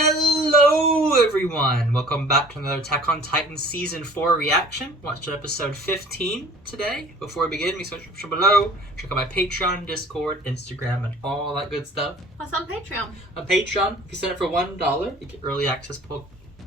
Hello everyone! Welcome back to another Attack on Titan Season 4 reaction. Watched episode 15 today. Before we begin, make sure to subscribe below. Check out my Patreon, Discord, Instagram, and all that good stuff. What's on Patreon? On Patreon, if you sign up for $1, you get early access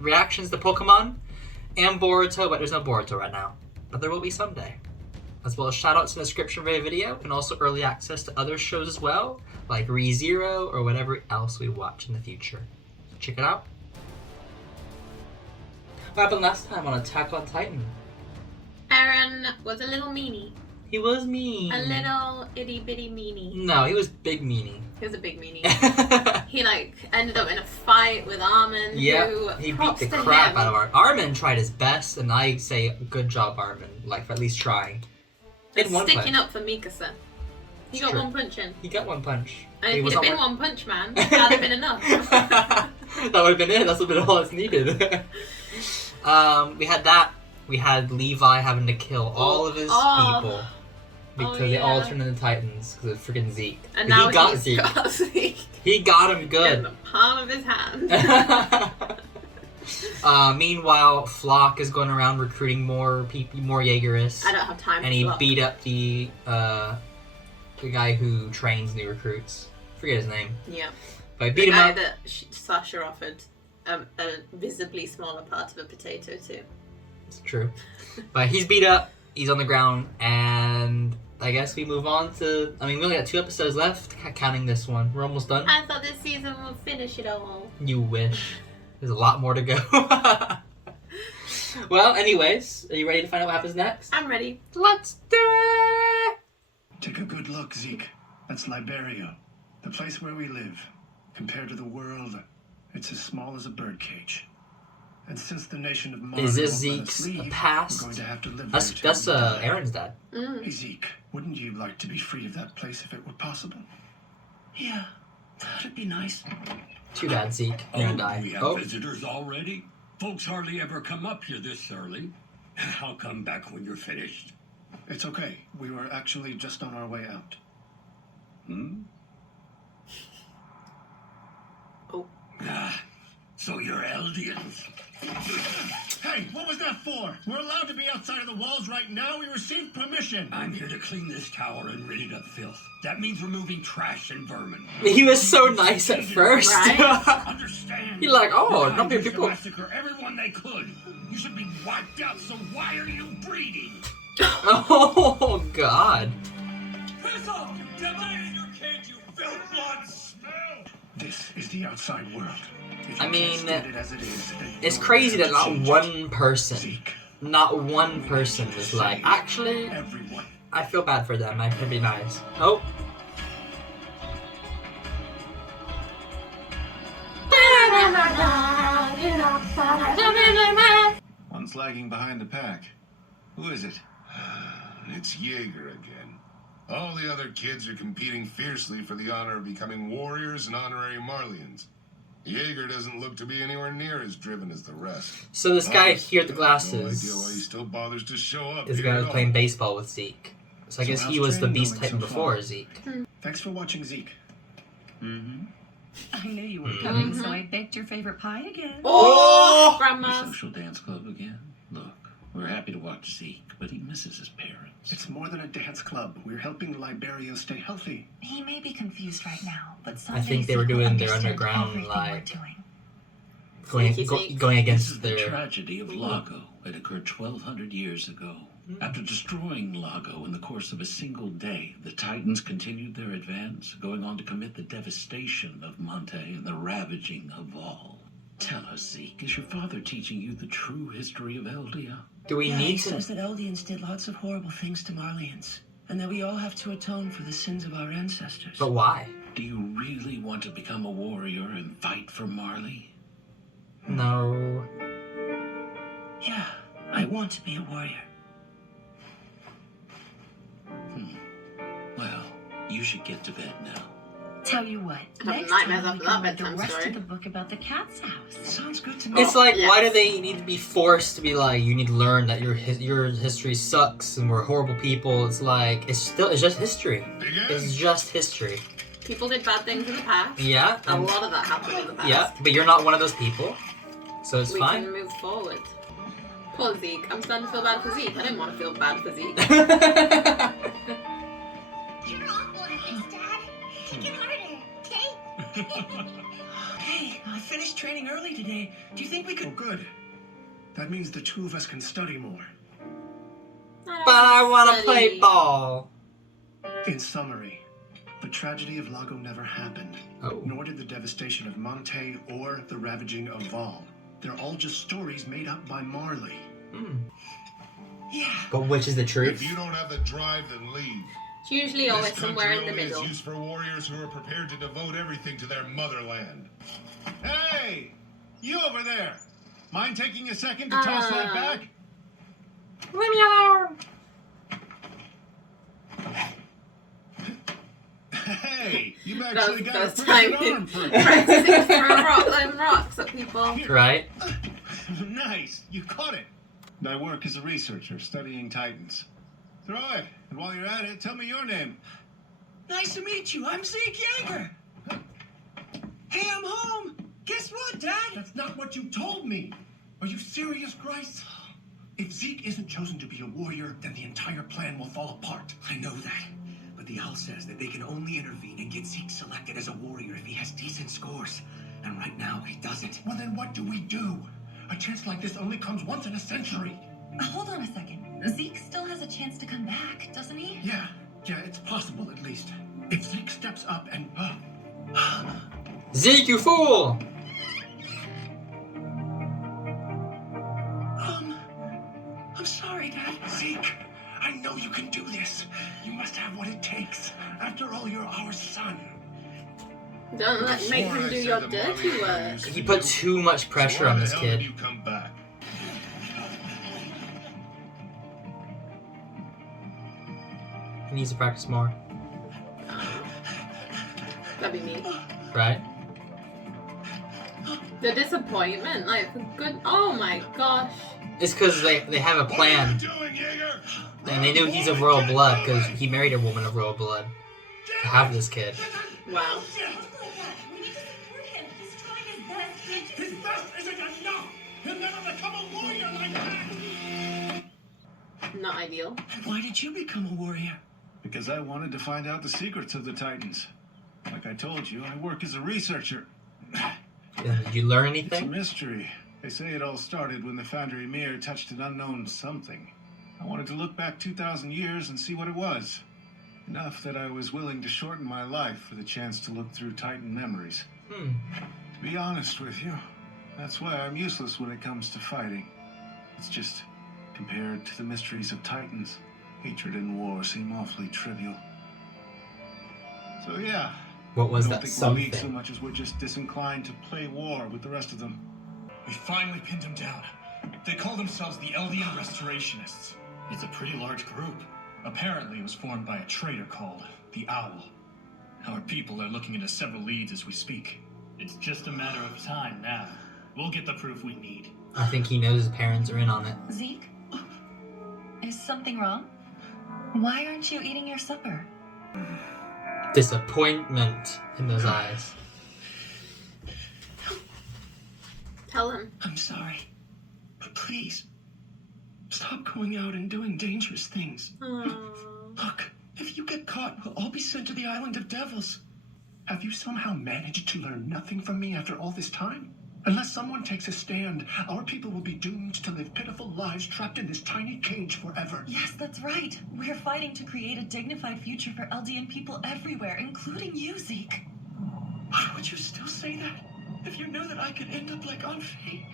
reactions to Pokemon and Boruto, but there's no Boruto right now. But there will be someday. As well as shoutouts in the description of the video, and also early access to other shows as well, like ReZero or whatever else we watch in the future. Check it out. What happened last time on Attack on Titan? Eren was a little meanie. He was mean. A little itty bitty meanie. No, he was big meanie. He was a big meanie. He ended up in a fight with Armin. Yeah, he beat the crap out of Armin. Armin tried his best, and I say good job, Armin. Like for at least trying. Sticking up for Mikasa. He got one punch in. He got one punch. And if he'd have been one punch man, that'd have been enough. That would have been it. That's what been all that's needed. We had that. We had Levi having to kill all of his people because they all turned into Titans because of freaking Zeke. And now he got he's Zeke. got Zeke. He got him good. In the palm of his hand. Meanwhile, Flock is going around recruiting more people, more Jaegerists. I don't have time. And he beat up the guy who trains new recruits. Forget his name. Yeah. But I beat him up. The guy that Sasha offered a visibly smaller part of a potato to. It's true. But he's beat up. He's on the ground, and I guess we move on to. I mean, we only got 2 episodes left. Counting this one, we're almost done. I thought this season would finish it all. You wish. There's a lot more to go. Well, anyways, are you ready to find out what happens next? I'm ready. Let's do it! Take a good look, Zeke. That's Liberia, the place where we live. Compared to the world, it's as small as a birdcage. And since the nation of Mars is this won't let us Zeke's leave, past? we're going to have to live That's Eren's dad. Hey Zeke, wouldn't you like to be free of that place if it were possible? Yeah, that'd be nice. Too bad, Zeke. You're gonna die. We have visitors already? Folks hardly ever come up here this early. I'll come back when you're finished. It's okay. We were actually just on our way out. So you're Eldians. Hey, what was that for? We're allowed to be outside of the walls right now. We received permission. I'm here to clean this tower and rid it of filth. That means removing trash and vermin. He was so nice at first. Right? Understand? You're like, oh, not many people. Massacre everyone they could. You should be wiped out, so why are you breeding? Oh, God. Piss off, you devil! In your cage, you filth blood smell! This is the outside world. I mean, it's crazy that not one person was like, actually, I feel bad for them. I could be nice. Oh. One's lagging behind the pack. Who is it? It's Jaeger again. All the other kids are competing fiercely for the honor of becoming warriors and honorary Marlians. Jaeger doesn't look to be anywhere near as driven as the rest. So this guy here with the glasses no idea why he still bothers to show up is the guy who's playing baseball with Zeke. So I guess he was the Beast Titan before Zeke. Thanks for watching, Zeke. I knew you were coming, so I baked your favorite pie again. Oh! Grandma. Social dance club again? Look, we're happy to watch Zeke, but he misses his parents. It's more than a dance club. We're helping Liberia stay healthy. He may be confused right now, but I think they were doing their underground, like, going against their... The tragedy of Lago. It occurred 1,200 years ago. After destroying Lago in the course of a single day, the Titans continued their advance, going on to commit the devastation of Monte and the ravaging of all. Tell us, Zeke, is your father teaching you the true history of Eldia? Do we need to... He says that Eldians did lots of horrible things to Marlians, and that we all have to atone for the sins of our ancestors. But why? Do you really want to become a warrior and fight for Marley? No. Yeah, I want to be a warrior. Well, you should get to bed now. Tell you what, next nightmares time we after can that read the bedtime rest story. of the book about the cat's house. Sounds good to me. It's like, why do they need to be forced to be like, you need to learn that your history sucks and we're horrible people? It's like, it's just history. It's just history. People did bad things in the past. Yeah. A lot of that happened in the past. Yeah, but you're not one of those people, so it's We fine. can move forward. Poor Zeke. I'm starting to feel bad for Zeke. I didn't want to feel bad for Zeke. You're awful at this, Dad. Kick it harder, okay? Hey, I finished training early today. Do you think we Oh, could... good. That means the two of us can study more. But I want to play ball. In summary, the tragedy of Lago never happened. Oh. Nor did the devastation of Monte or the ravaging of Val. They're all just stories made up by Marley. Yeah. But which is the truth? If you don't have the drive, then leave. It's usually This always somewhere in country the only middle. is used for warriors who are prepared to devote everything to their motherland. Hey! You over there! Mind taking a second to toss that back? Leave me alone. Hey! You've That was actually the got a first pretty time good arm for it. practicing throwing rocks at people. Right? Nice! You caught it! I work as a researcher studying Titans. Throw it, and while you're at it, tell me your name. Nice to meet you. I'm Zeke Yeager. Hey, I'm home. Guess what, Dad? That's not what you told me. Are you serious, Grice? If Zeke isn't chosen to be a warrior, then the entire plan will fall apart. I know that. But the owl says that they can only intervene and get Zeke selected as a warrior if he has decent scores. And right now, he doesn't. Well, then what do we do? A chance like this only comes once in a century. Hold on a second. Zeke still has a chance to come back, doesn't he? Yeah, it's possible at least. If Zeke steps up and... Zeke, you fool! I'm sorry, Dad. Zeke, I know you can do this. You must have what it takes. After all, you're our son. Don't make him do your dirty work. He put too much pressure on this Why the hell kid. did you come back? He needs to practice more. That'd be me. Right? The disappointment, like, good. Oh my gosh. It's because they have a plan. What are you doing, Jaeger? And they knew he's of royal blood because he married a woman of royal blood to have this kid. Wow. We need to support him. He's trying his best. His best isn't enough. He'll never become a warrior like that. Not ideal. Why did you become a warrior? Because I wanted to find out the secrets of the Titans. Like I told you, I work as a researcher. Did you learn It's a anything? mystery. They say it all started when the Foundry Mirror touched an unknown something. I wanted to look back 2,000 years and see what it was. Enough that I was willing to shorten my life for the chance to look through Titan memories. To be honest with you, that's why I'm useless when it comes to fighting. It's just, compared to the mysteries of Titans, hatred and war seem awfully trivial. So yeah, What was I that don't think we're weak so something? much as we're just disinclined to play war with the rest of them. We finally pinned him down. They call themselves the Eldian Restorationists. It's a pretty large group. Apparently it was formed by a traitor called the Owl. Our people are looking into several leads as we speak. It's just a matter of time now. We'll get the proof we need. I think he knows his parents are in on it. Zeke? Is something wrong? Why aren't you eating your supper? Disappointment in those eyes. Tell him. I'm sorry. But please, stop going out and doing dangerous things. Look, if you get caught, we'll all be sent to the Island of Devils. Have you somehow managed to learn nothing from me after all this time? Unless someone takes a stand, our people will be doomed to live pitiful lives trapped in this tiny cage forever. Yes, that's right. We're fighting to create a dignified future for Eldian people everywhere, including you, Zeke. Why would you still say that? If you know that I could end up like on Faye?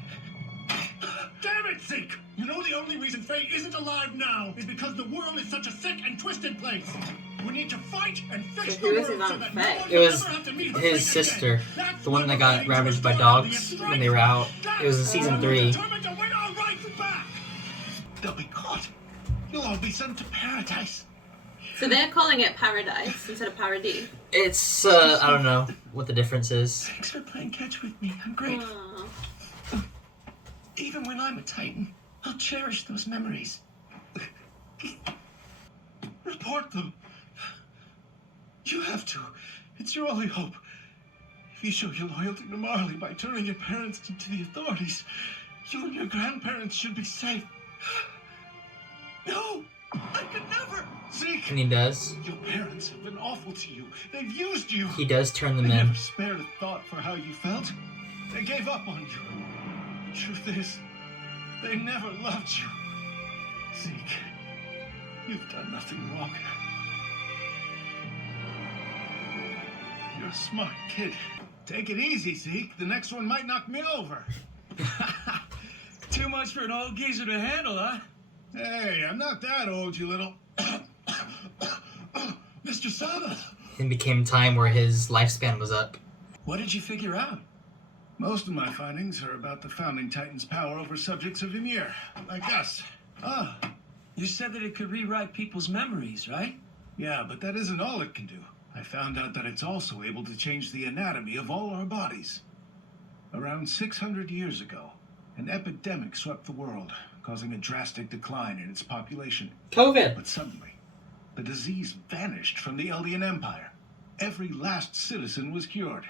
Damn it, Zeke! You know the only reason Faye isn't alive now is because the world is such a sick and twisted place. We need to fight and fix So the who world is his so Aunt that Faye? no one It will was ever have to meet her his fate sister, again. That's the one that what got we're aiming to ravaged by restore dogs Eldian when they were out. It was in That's season why we're 3. determined to win our rights back. They'll be caught. You'll all be sent to paradise. So they're calling it paradise instead of paradis. It's, I don't know what the difference is. Thanks for playing catch with me. I'm grateful. Even when I'm a Titan, I'll cherish those memories. Report them. You have to. It's your only hope. If you show your loyalty to Marley by turning your parents into the authorities, you and your grandparents should be safe. No! I could never! Zeke! And he does. Your parents have been awful to you. They've used you. He does turn them They in. never spared a thought for how you felt. They gave up on you. The truth is, they never loved you. Zeke, you've done nothing wrong. You're a smart kid. Take it easy, Zeke. The next one might knock me over. Too much for an old geezer to handle, huh? Hey, I'm not that old, you little... Mr. Saber! It became time where his lifespan was up. What did you figure out? Most of my findings are about the Founding Titan's power over subjects of Ymir, like us. Ah, you said that it could rewrite people's memories, right? Yeah, but that isn't all it can do. I found out that it's also able to change the anatomy of all our bodies. Around 600 years ago, an epidemic swept the world, causing a drastic decline in its population. COVID. But suddenly, the disease vanished from the Eldian Empire. Every last citizen was cured.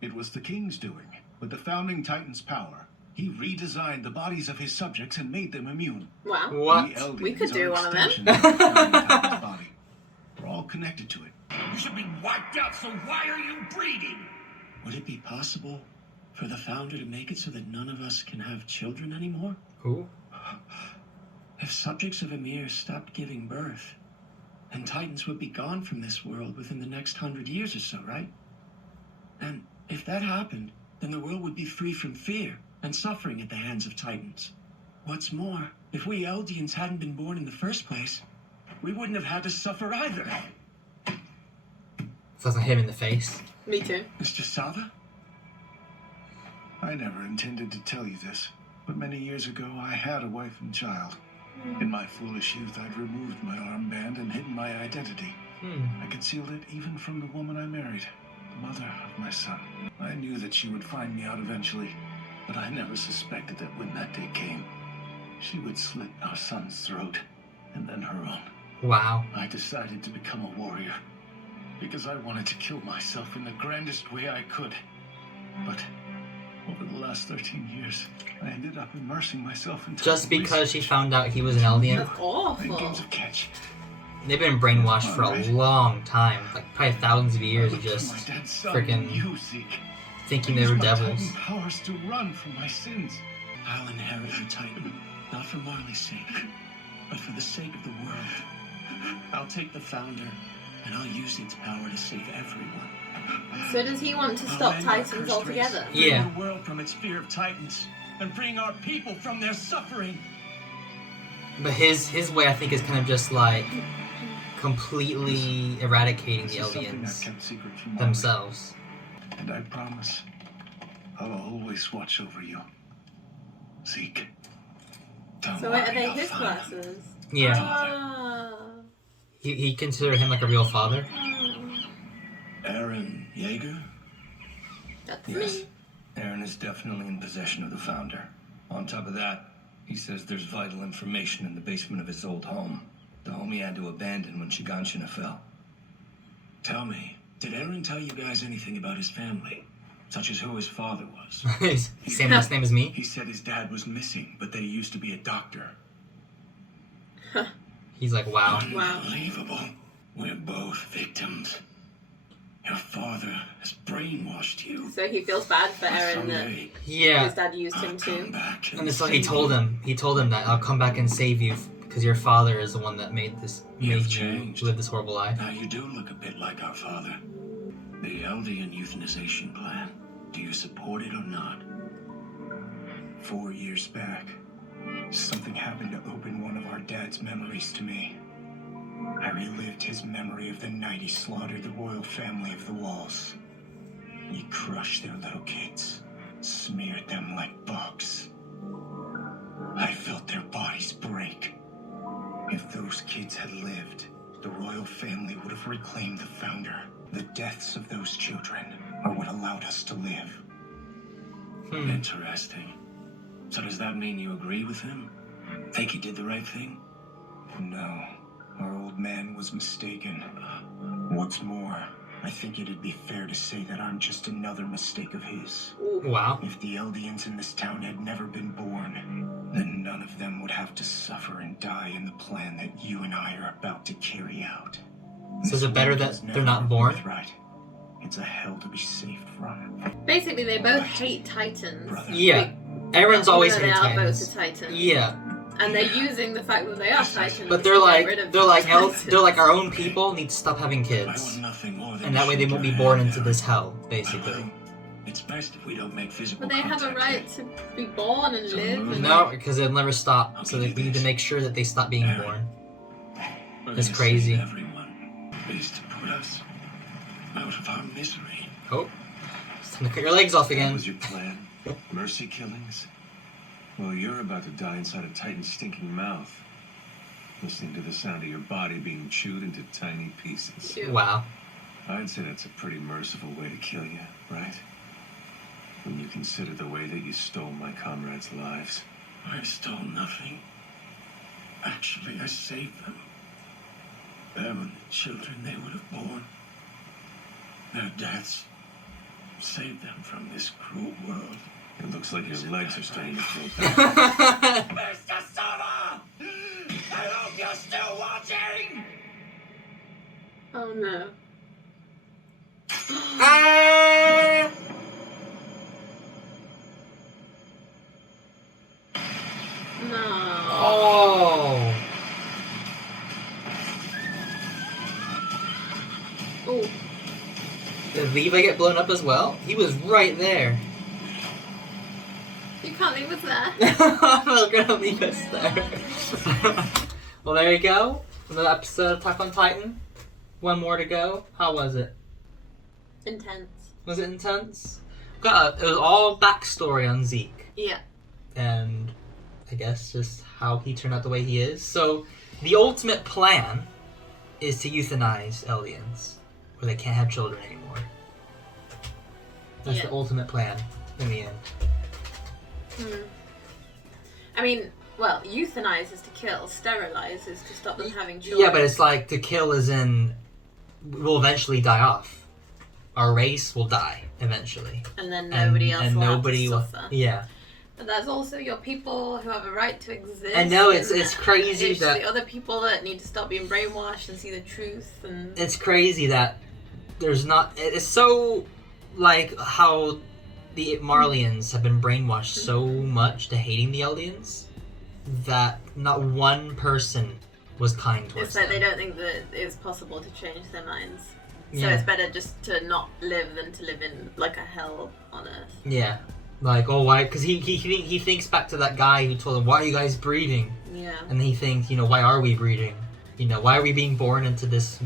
It was the king's doing. With the Founding Titan's power, he redesigned the bodies of his subjects and made them immune. Wow. What? The Eldians We could do are one of them. extensions of the Founding Titan's body. We're all connected to it. You should be wiped out, so why are you breeding? Would it be possible for the founder to make it so that none of us can have children anymore? Who? If subjects of Ymir stopped giving birth, then Titans would be gone from this world within the next 100 years or so, right? And if that happened, then the world would be free from fear and suffering at the hands of Titans. What's more, if we Eldians hadn't been born in the first place, we wouldn't have had to suffer either. Doesn't hit him in the face. Me too. Mr. Saber? I never intended to tell you this, but many years ago I had a wife and child. In my foolish youth, I'd removed my armband and hidden my identity. I concealed it even from the woman I married, the mother of my son. I knew that she would find me out eventually, but I never suspected that when that day came, she would slit our son's throat, and then her own. Wow. I decided to become a warrior, because I wanted to kill myself in the grandest way I could. But over the last 13 years, I ended up immersing myself in Just because she found out he was an Eldian? That's awful. games of catch. They've been brainwashed for a long time, like probably thousands of years, just freaking thinking they were devils. Powers to run from my sins. I'll inherit the Titan, not for Marley's sake, but for the sake of the world. I'll take the founder, and I'll use its power to save everyone. So does he want to stop Titans altogether? Yeah. Freeing the world from its fear of Titans, and freeing our people from their suffering. But his way, I think, is kind of just like completely eradicating the Eldians themselves. And I promise, I'll always watch over you, Zeke. So wait, are they his classes? Yeah. Ah. He considered him like a real father. Eren Yeager? That's Yes. me. Eren is definitely in possession of the founder. On top of that, he says there's vital information in the basement of his old home. The home he had to abandon when Shyakugaun fell. Tell me, did Eren tell you guys anything about his family? Such as who his father was? Same last name as me? He said his dad was missing, but that he used to be a doctor. He's like, wow. Unbelievable. We're both victims. Your father has brainwashed you. So he feels bad for Eren that Yeah. his dad used him too. And so he told him. He told him that I'll come back and save you because your father is the one that made you live this horrible life. Now you do look a bit like our father. The Eldian euthanization plan. Do you support it or not? 4 years back, something happened to open one of our dad's memories to me. I relived his memory of the night he slaughtered the royal family of the Walls. He crushed their little kids, smeared them like bugs. I felt their bodies break. If those kids had lived, the royal family would have reclaimed the founder. The deaths of those children are what allowed us to live. Interesting. So does that mean you agree with him? Think he did the right thing? No, our old man was mistaken. What's more, I think it'd be fair to say that I'm just another mistake of his. Wow. If the Eldians in this town had never been born, then none of them would have to suffer and die in the plan that you and I are about to carry out. So is it better that they're not born? Right. It's a hell to be saved from. Basically, they both hate Titans. Yeah. Eren's always hated They are both Titans. the Titans. Yeah. And they're using the fact that they are Titans. But to get rid of the Titans. they're like our own people need to stop having kids, and that way they won't be born into this hell, basically. It's best if we don't make physical But they have a right to be born and live. And No, because they'll never stop. So we need to make sure that they stop being born. It's crazy. Everyone is to put us out of our misery. Oh, it's time to cut your legs off That again. was your plan? Mercy killings? Well, you're about to die inside a Titan's stinking mouth, listening to the sound of your body being chewed into tiny pieces. Wow. I'd say that's a pretty merciful way to kill you, right? When you consider the way that you stole my comrades' lives. I stole nothing. Actually, I saved them. Them and the children they would have born. Their deaths saved them from this cruel world. It looks like your legs are starting to grow back. Mr. Summer! I hope you're still watching! Oh no. Ah! No. Oh. Oh. Did Levi get blown up as well? He was right there. You can't leave us there. I'm not gonna leave us there. Well, there you go. Another episode of Attack on Titan. One more to go. How was it? Intense. Was it intense? It was all backstory on Zeke. Yeah. And I guess just how he turned out the way he is. So, the ultimate plan is to euthanize Eldians, where they can't have children anymore. That's the ultimate plan in the end. I mean, well, euthanize is to kill, sterilize is to stop them having children. Yeah, but it's like to kill as in we'll eventually die off. Our race will die eventually. And then nobody else will have to suffer. Yeah. But that's also your people who have a right to exist. I know, it's and crazy it's that... the other people that need to stop being brainwashed and see the truth. And It's crazy that there's not... It's so like how the Marlians have been brainwashed so much to hating the Eldians that not one person was kind towards it's like them. they don't think that it's possible to change their minds. So Yeah. it's better just to not live than to live in like a hell on earth. Yeah. Like, oh, why? Because he thinks back to that guy who told him, why are you guys breeding? Yeah. And he thinks, why are we breeding? Why are we being born into this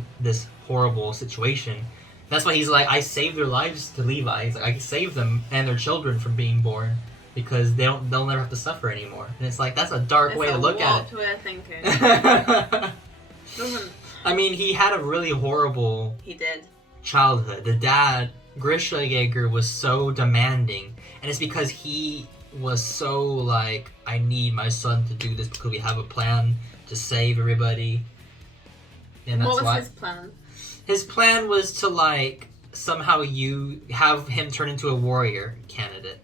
horrible situation? That's why he's like, I saved their lives to Levi. He's like, I saved them and their children from being born because they'll never have to suffer anymore. And it's like, that's a dark way to look at it. That's a warped way of thinking. Doesn't... I mean, he had a really horrible He did. childhood. The dad, Grisha Jaeger, was so demanding. And it's because he was so like, I need my son to do this because we have a plan to save everybody. And that's what was why his plan? His plan was to like somehow have him turn into a warrior candidate.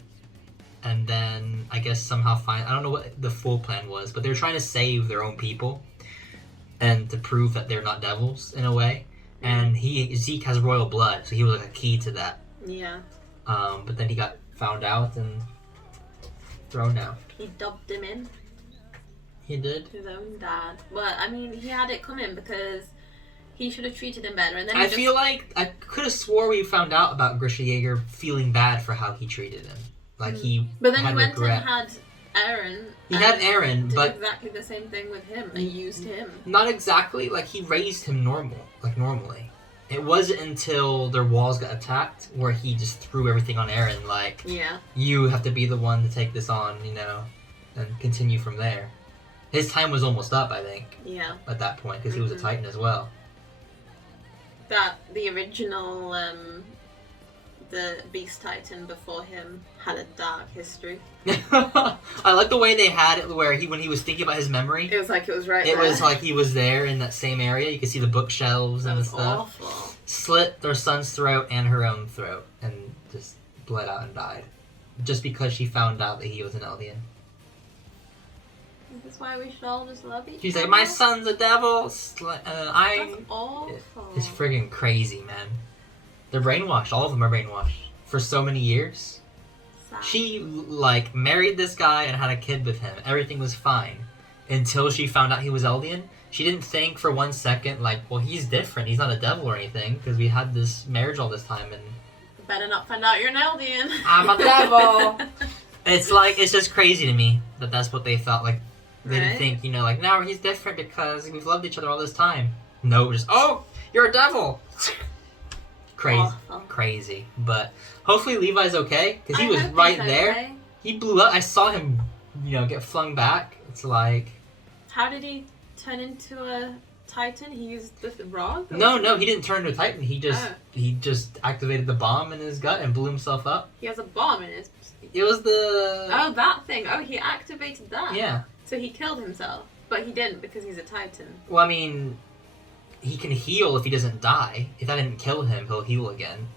And then I guess somehow find, I don't know what the full plan was, but they were trying to save their own people and to prove that they're not devils in a way. And Zeke has royal blood, so he was like a key to that. Yeah. But then he got found out and thrown out. He dubbed him in. He did? His own dad. But I mean, he had it coming because he should have treated him better. And then I feel like I could have swore we found out about Grisha Jaeger feeling bad for how he treated him. Like he But then had he went regret. and had Eren. He had Eren, did but exactly the same thing with him and used him. not exactly. Like he raised him normally. It wasn't until their walls got attacked where he just threw everything on Eren. Like, Yeah. you have to be the one to take this on, and continue from there. His time was almost up, I think. Yeah. At that point, because he was a Titan as well. That the original the Beast Titan before him had a dark history. I like the way they had it where when he was thinking about his memory. It was like it was right It there. was like he was there in that same area. You could see the bookshelves That and was stuff. awful. Slit their son's throat and her own throat and just bled out and died. Just because she found out that he was an Eldian. This is why we should all just love each other. She's like, my son's a devil. That's awful. It's friggin' crazy, man. They're brainwashed. All of them are brainwashed for so many years. Sad. She like married this guy and had a kid with him. Everything was fine until she found out he was Eldian. She didn't think for 1 second like, well, he's different. He's not a devil or anything because we had this marriage all this time and. Better not find out you're an Eldian. I'm a devil. It's like it's just crazy to me that that's what they thought. Like they didn't think, you know, like no, he's different because we've loved each other all this time. No, just you're a devil. Crazy. But hopefully Levi's okay because he was right there. Okay. He blew up. I saw him, you know, get flung back. It's like. How did he turn into a Titan? He used the rod? No, he didn't turn into a Titan. He just activated the bomb in his gut and blew himself up. He has a bomb in his. It was the. Oh, that thing. Oh, he activated that. Yeah. So he killed himself, but he didn't because he's a Titan. Well, I mean, he can heal if he doesn't die. If that didn't kill him, he'll heal again.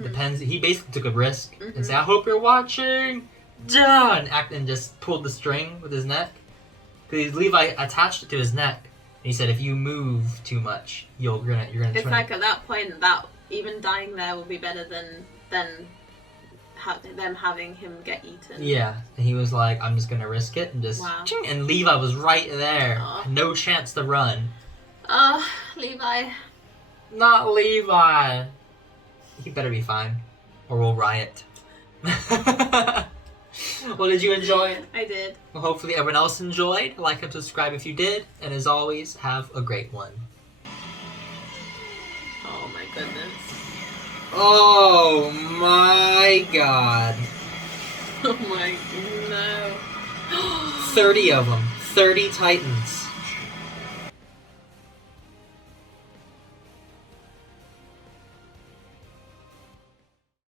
Depends. He basically took a risk and said, "I hope you're watching." Done. And just pulled the string with his neck. Because Levi attached it to his neck. He said, if you move too much, you're gonna. It's like at that point that even dying there will be better than them having him get eaten. Yeah, and he was like, I'm just gonna risk it and just. Wow. And Levi was right there, no chance to run. Levi. Not Levi. He better be fine, or we'll riot. Well, did you enjoy it? I did. Well, hopefully everyone else enjoyed. Like and subscribe if you did. And as always, have a great one. Oh my goodness. Oh my god. Oh my no. 30 of them. 30 Titans.